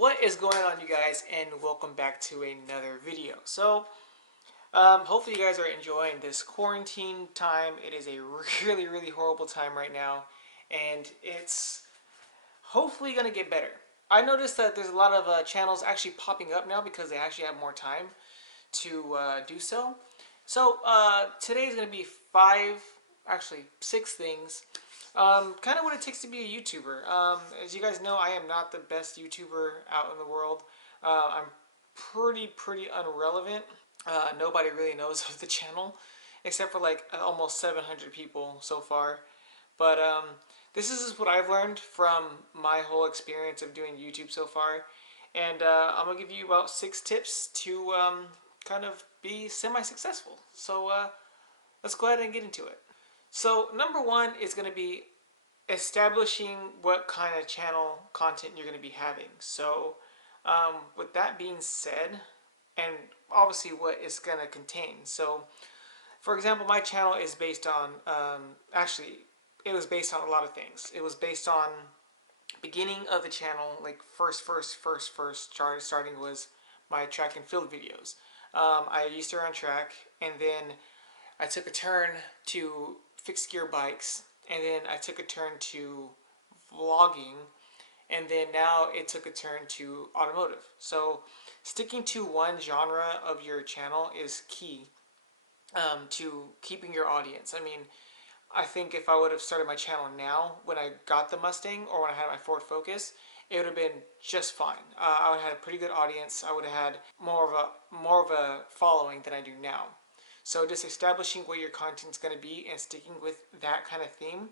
What is going on, you guys, and welcome back to another video. Hopefully you guys are enjoying this quarantine time. It is a really horrible time right now, and it's hopefully going to get better. I noticed that there's a lot of channels actually popping up now because they actually have more time to do so. Today is going to be actually six things. Kind of what it takes to be a YouTuber. As you guys know, I am not the best YouTuber out in the world. I'm pretty unrelevant. Nobody really knows of the channel, except for like almost 700 people so far. But this is what I've learned from my whole experience of doing YouTube so far. And I'm going to give you about 6 tips to kind of be semi-successful. Let's go ahead and get into it. So number one is going to be establishing what kind of channel content you're going to be having. With that being said, and obviously what it's going to contain. So, for example, my channel is based on, actually, it was based on a lot of things. It was based on beginning of the channel, like starting was my track and field videos. I used to run track, and then I took a turn to fixed gear bikes, and then I took a turn to vlogging, and then now it took a turn to automotive. So sticking to one genre of your channel is key to keeping your audience. I mean, I think if I would have started my channel now when I got the Mustang or when I had my Ford Focus, it would have been just fine. I would have had a pretty good audience. I would have had more of a following than I do now. So just establishing what your content's going to be and sticking with that kind of theme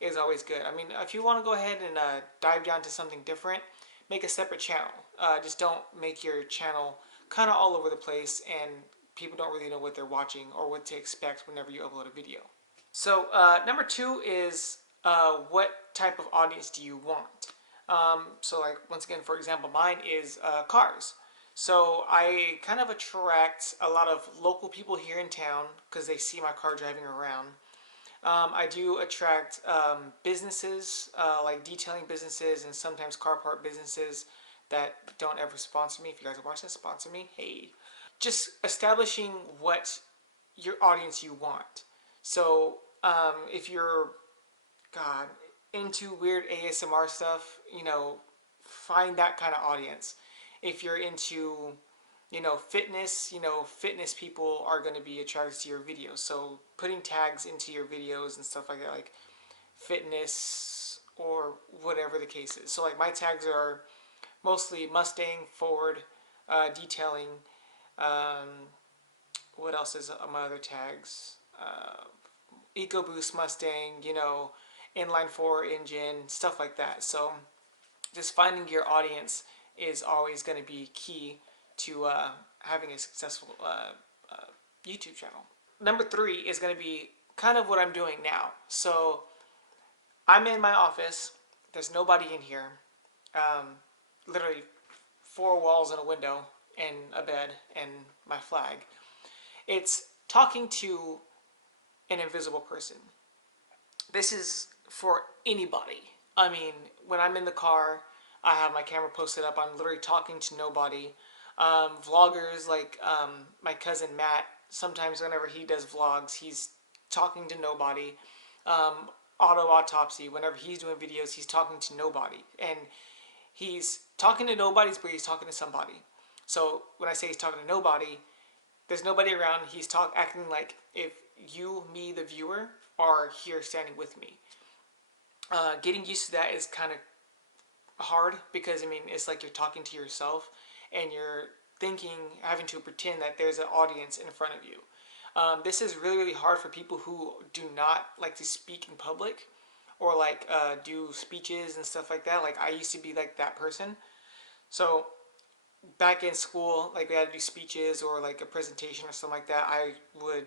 is always good. I mean, if you want to go ahead and dive down to something different, make a separate channel. Just don't make your channel kind of all over the place and people don't really know what they're watching or what to expect whenever you upload a video. So number 2 is what type of audience do you want? So like, once again, for example, mine is cars. So I kind of attract a lot of local people here in town because they see my car driving around. I do attract businesses, like detailing businesses and sometimes car part businesses that don't ever sponsor me. If you guys are watching, sponsor me. Hey. Just establishing what your audience you want. So if you're, God, into weird ASMR stuff, find that kind of audience. If you're into, fitness, fitness people are going to be attracted to your videos. So putting tags into your videos and stuff like that, like fitness or whatever the case is. So like my tags are mostly Mustang, Ford, detailing. What else is on my other tags? EcoBoost Mustang, inline 4 engine, stuff like that. So just finding your audience is always going to be key to having a successful YouTube channel. Number 3 is going to be kind of what I'm doing now. So I'm in my office. There's nobody in here. Literally 4 walls and a window and a bed and my flag. It's talking to an invisible person. This is for anybody. I mean, when I'm in the car, I have my camera posted up. I'm literally talking to nobody. Vloggers like my cousin Matt, sometimes whenever he does vlogs, he's talking to nobody. Auto Autopsy, whenever he's doing videos, he's talking to nobody. And he's talking to nobody, but he's talking to somebody. So when I say he's talking to nobody, there's nobody around. He's acting like if you, me, the viewer, are here standing with me. Getting used to that is kind of hard because, I mean, it's like you're talking to yourself and you're having to pretend that there's an audience in front of you. This is really hard for people who do not like to speak in public or like do speeches and stuff like that. Like I used to be like that person. So back in school, like we had to do speeches or like a presentation or something like that, I would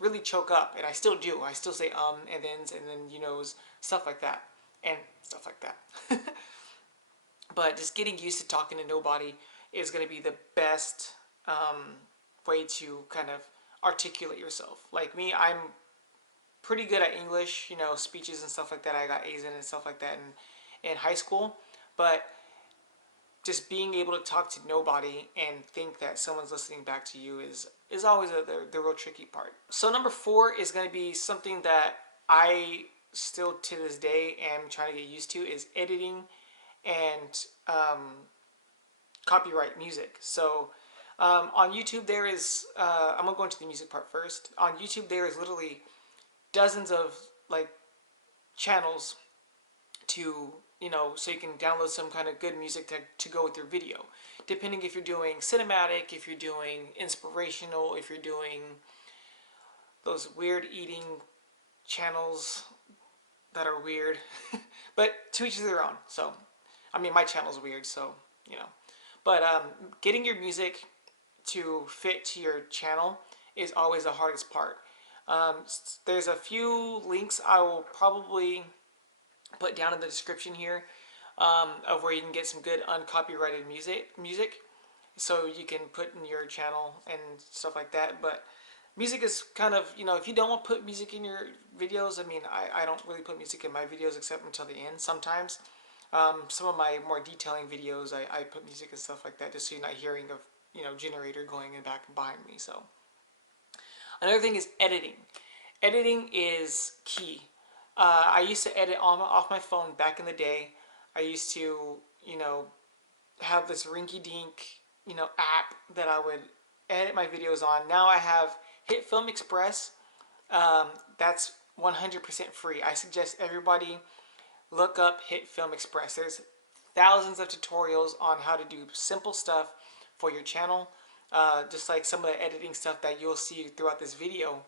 really choke up, and I still do. I still say and then stuff like that and stuff like that. But just getting used to talking to nobody is going to be the best way to kind of articulate yourself. Like me, I'm pretty good at English, speeches and stuff like that. I got A's in and stuff like that in high school, but just being able to talk to nobody and think that someone's listening back to you is always the real tricky part. So number 4 is going to be something that I still to this day am trying to get used to, is editing and copyright music. So on YouTube there is, I'm going to go into the music part first. On YouTube there is literally dozens of like channels to, so you can download some kind of good music to go with your video. Depending if you're doing cinematic, if you're doing inspirational, if you're doing those weird eating channels that are weird. But to each their own. So, I mean, my channel's weird, so, But getting your music to fit to your channel is always the hardest part. There's a few links I will probably put down in the description here, of where you can get some good uncopyrighted music, so you can put in your channel and stuff like that. But music is kind of, if you don't want to put music in your videos, I mean, I don't really put music in my videos except until the end sometimes. Some of my more detailing videos, I put music and stuff like that, just so you're not hearing of, generator going in back behind me. So another thing is editing. Editing is key. I used to edit off my phone back in the day. I used to, have this rinky-dink, app that I would edit my videos on. Now I have HitFilm Express. That's 100% free. I suggest everybody look up HitFilm Express. There's thousands of tutorials on how to do simple stuff for your channel. Just like some of the editing stuff that you'll see throughout this video,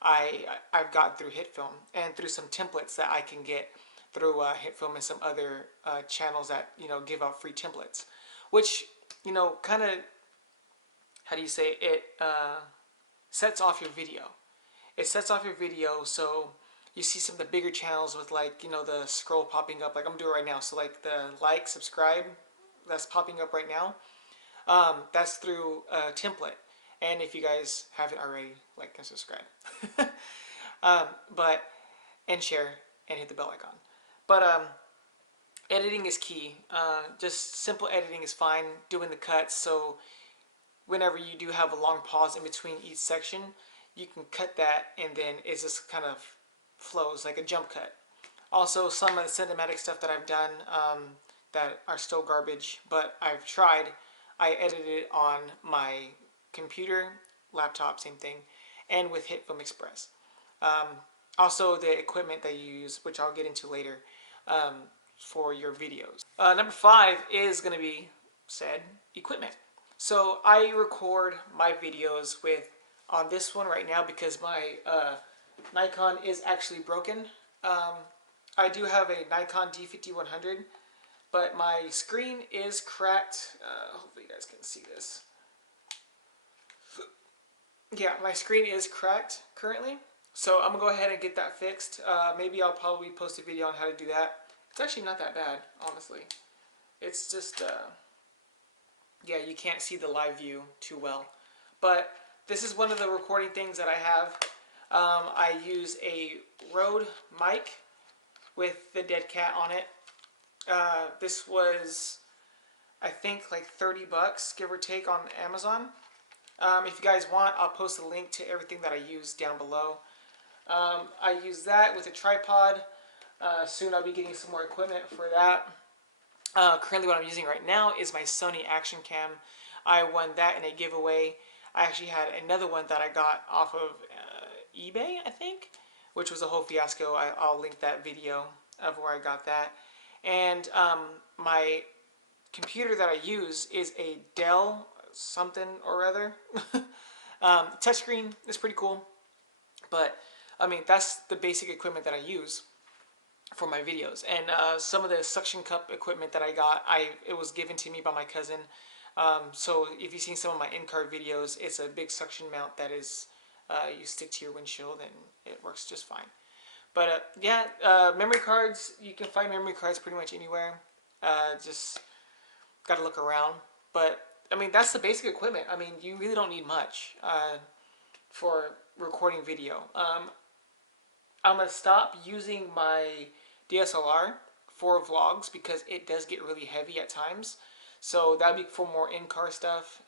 I've gotten through HitFilm, and through some templates that I can get through HitFilm and some other channels that give out free templates, which kind of, how do you say it, sets off your video. It sets off your video, so you see some of the bigger channels with like the scroll popping up, like I'm doing right now. So like the like, subscribe, that's popping up right now. That's through a template. And if you guys haven't already, like and subscribe. But and share and hit the bell icon. But editing is key. Just simple editing is fine. Doing the cuts, so whenever you do have a long pause in between each section, you can cut that, and then it just kind of flows like a jump cut. Also, some of the cinematic stuff that I've done that are still garbage, but I've tried, I edited it on my computer, laptop, same thing, and with HitFilm Express. Also, the equipment that you use, which I'll get into later, for your videos. Number 5 is going to be said equipment. So I record my videos with, on this one right now, because my Nikon is actually broken. I do have a Nikon D5100, but my screen is cracked. Hopefully you guys can see this. Yeah, my screen is cracked currently, so I'm gonna go ahead and get that fixed. Maybe I'll probably post a video on how to do that. It's actually not that bad, honestly. It's just, yeah, you can't see the live view too well. But this is one of the recording things that I have. I use a Rode mic with the dead cat on it. This was, I think, like 30 bucks, give or take, on Amazon. If you guys want, I'll post a link to everything that I use down below. I use that with a tripod. Soon I'll be getting some more equipment for that. Currently what I'm using right now is my Sony Action Cam. I won that in a giveaway. I actually had another one that I got off of eBay, I think, which was a whole fiasco. I'll link that video of where I got that. And my computer that I use is a Dell something or other. Touchscreen is pretty cool, but I mean, that's the basic equipment that I use for my videos. And some of the suction cup equipment that I got, it was given to me by my cousin. So if you've seen some of my in-car videos, it's a big suction mount that is, you stick to your windshield and it works just fine. But yeah, memory cards, you can find memory cards pretty much anywhere. Just gotta look around. But I mean, that's the basic equipment. I mean, you really don't need much for recording video. I'm gonna stop using my DSLR for vlogs because it does get really heavy at times. So that'd be for more in-car stuff.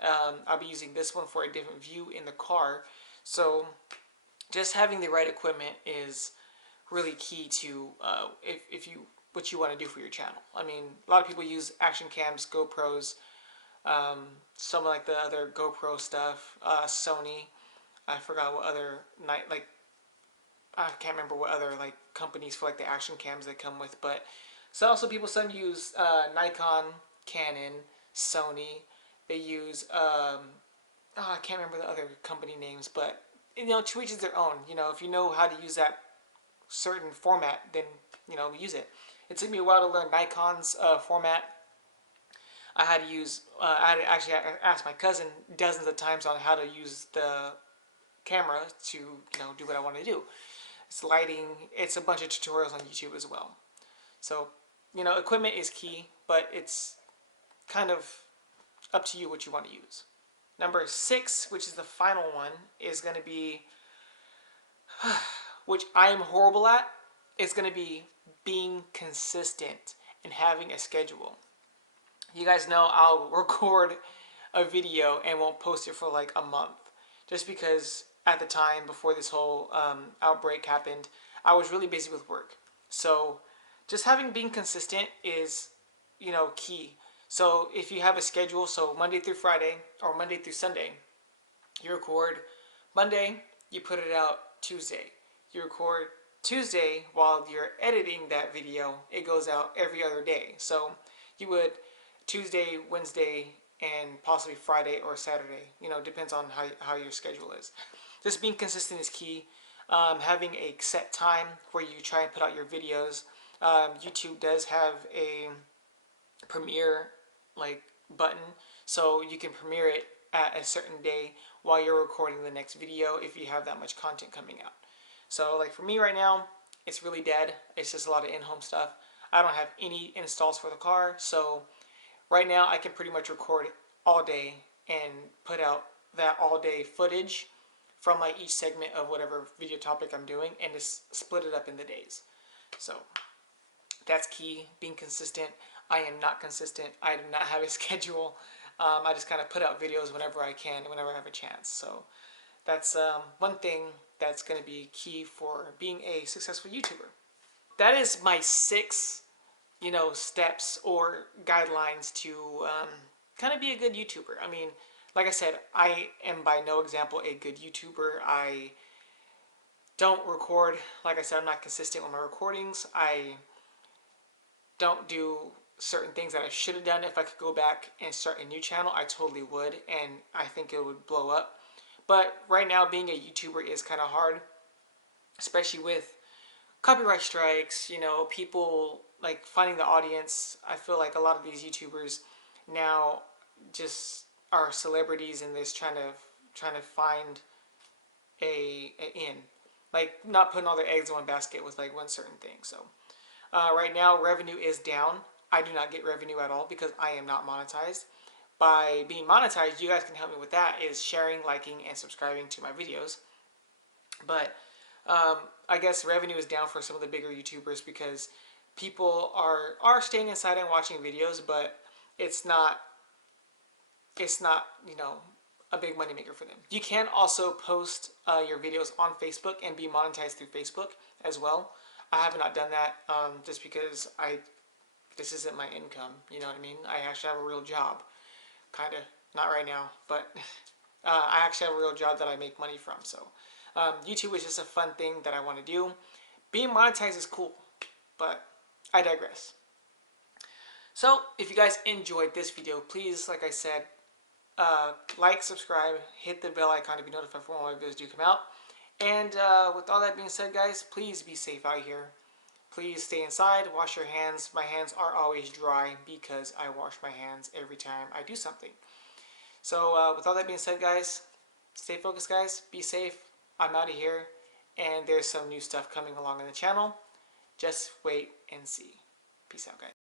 I'll be using this one for a different view in the car. So just having the right equipment is really key to if you what you want to do for your channel. I mean, a lot of people use action cams, GoPros, some like the other GoPro stuff, Sony. I forgot what other like I can't remember what other like companies for like the action cams they come with, but so also some use Nikon, Canon, Sony. They use I can't remember the other company names, but to each is their own. If you know how to use that certain format, then use it. It took me a while to learn Nikon's format. I had to use. I had to actually ask my cousin dozens of times on how to use the camera to do what I want to do. It's lighting. It's a bunch of tutorials on YouTube as well. So equipment is key, but it's kind of up to you what you want to use. Number 6, which is the final one, is going to be, which I am horrible at, is going to be being consistent and having a schedule. You guys know I'll record a video and won't post it for like a month. Just because at the time, before this whole outbreak happened, I was really busy with work. So just being consistent is, key. So if you have a schedule, so Monday through Friday or Monday through Sunday, you record Monday, you put it out Tuesday. You record Tuesday while you're editing that video, it goes out every other day. So you would Tuesday, Wednesday, and possibly Friday or Saturday. Depends on how your schedule is. Just being consistent is key. Having a set time where you try and put out your videos. YouTube does have a premiere button, so you can premiere it at a certain day while you're recording the next video if you have that much content coming out. So like for me right now, it's really dead. It's just a lot of in-home stuff. I don't have any installs for the car, so right now I can pretty much record all day and put out that all day footage from each segment of whatever video topic I'm doing and just split it up in the days. So that's key, being consistent. I am not consistent. I do not have a schedule. I just kind of put out videos whenever I can, whenever I have a chance. So that's one thing that's going to be key for being a successful YouTuber. That is my 6, steps or guidelines to kind of be a good YouTuber. I mean, like I said, I am by no example a good YouTuber. I don't record. Like I said, I'm not consistent with my recordings. I don't do certain things that I should have done. If I could go back and start a new channel, I totally would, and I think it would blow up. But right now, being a YouTuber is kind of hard, especially with copyright strikes, people like finding the audience. I feel like a lot of these YouTubers now just are celebrities and they're trying to find a in, like not putting all their eggs in one basket with like one certain thing. So right now revenue is down. I do not get revenue at all because I am not monetized. By being monetized, you guys can help me with that, is sharing, liking, and subscribing to my videos. But I guess revenue is down for some of the bigger YouTubers because people are staying inside and watching videos, but it's not a big moneymaker for them. You can also post your videos on Facebook and be monetized through Facebook as well. I have not done that just because this isn't my income. You know what I mean? I actually have a real job. Kind of, not right now, but I actually have a real job that I make money from. So YouTube is just a fun thing that I want to do. Being monetized is cool, but I digress. So if you guys enjoyed this video, please, like I said, like, subscribe, hit the bell icon to be notified for when my videos do come out. And with all that being said, guys, please be safe out here. Please stay inside, wash your hands. My hands are always dry because I wash my hands every time I do something. So with all that being said, guys, stay focused, guys. Be safe. I'm out of here. And there's some new stuff coming along in the channel. Just wait and see. Peace out, guys.